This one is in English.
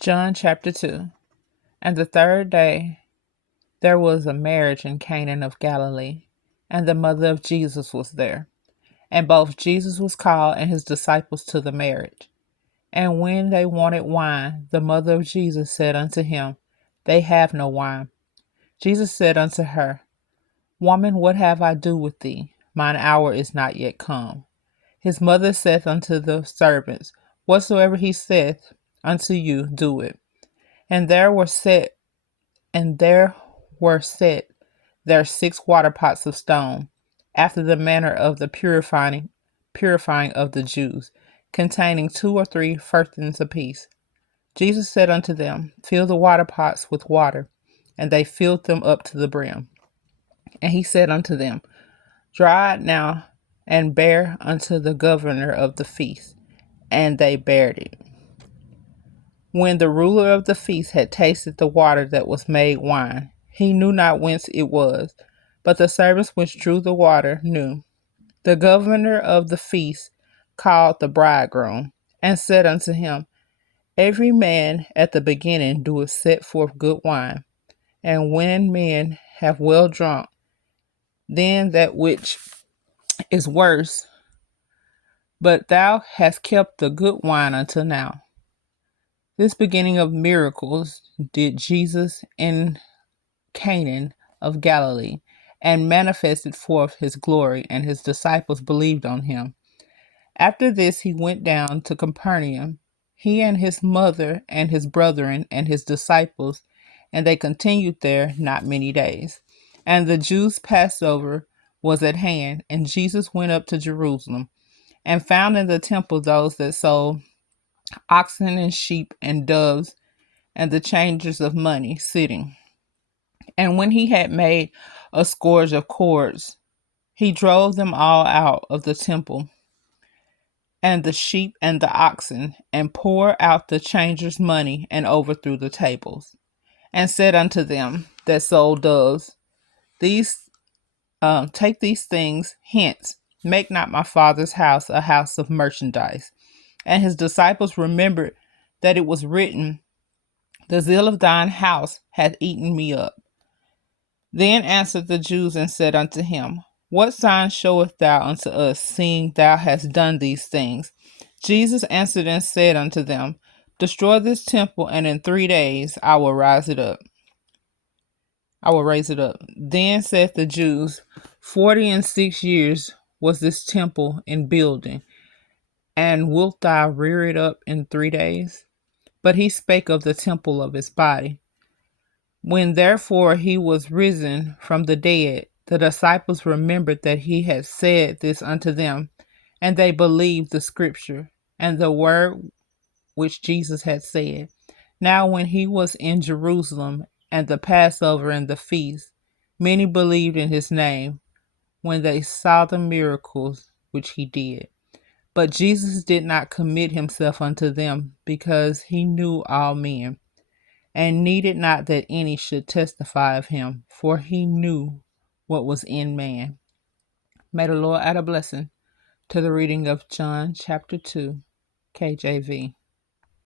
John chapter 2. And the third day there was a marriage in Canaan of Galilee, and the mother of Jesus was there. And both Jesus was called and his disciples to the marriage. And when they wanted wine, the mother of Jesus said unto him, They have no wine. Jesus said unto her, Woman, what have I do with thee? Mine hour is not yet come. His mother saith unto the servants, Whatsoever he saith unto you, do it. And there were set there 6 water pots of stone, after the manner of the purifying of the Jews, containing 2 or 3 firkins apiece. Jesus said unto them, Fill the water pots with water. And they filled them up to the brim. And he said unto them, Draw it now, and bear unto the governor of the feast. And they bared it. When the ruler of the feast had tasted the water that was made wine, he knew not whence it was, but the servants which drew the water knew. The governor of the feast called the bridegroom, and said unto him, Every man at the beginning doeth set forth good wine, and when men have well drunk, then that which is worse, but thou hast kept the good wine until now. This beginning of miracles did Jesus in Canaan of Galilee, and manifested forth his glory, and his disciples believed on him. After this he went down to Capernaum, he and his mother and his brethren and his disciples, and they continued there not many days. And the Jews' Passover was at hand, and Jesus went up to Jerusalem, and found in the temple those that sold oxen and sheep and doves, and the changers of money, sitting. And when he had made a scourge of cords, he drove them all out of the temple, and the sheep and the oxen, and poured out the changers' money, and overthrew the tables. And said unto them that sold doves, Take these things hence, make not my father's house a house of merchandise. And his disciples remembered that it was written, The zeal of thine house hath eaten me up. Then answered the Jews and said unto him, What sign showeth thou unto us, seeing thou hast done these things? Jesus answered and said unto them, Destroy this temple, and in 3 days I will raise it up. Then said the Jews, 46 years was this temple in building, and wilt thou rear it up in 3 days? But he spake of the temple of his body. When therefore he was risen from the dead, the disciples remembered that he had said this unto them, and they believed the scripture and the word which Jesus had said. Now when he was in Jerusalem, and the Passover and the feast, many believed in his name, when they saw the miracles which he did. But Jesus did not commit himself unto them, because he knew all men, and needed not that any should testify of him, for he knew what was in man. May the Lord add a blessing to the reading of John chapter 2, KJV.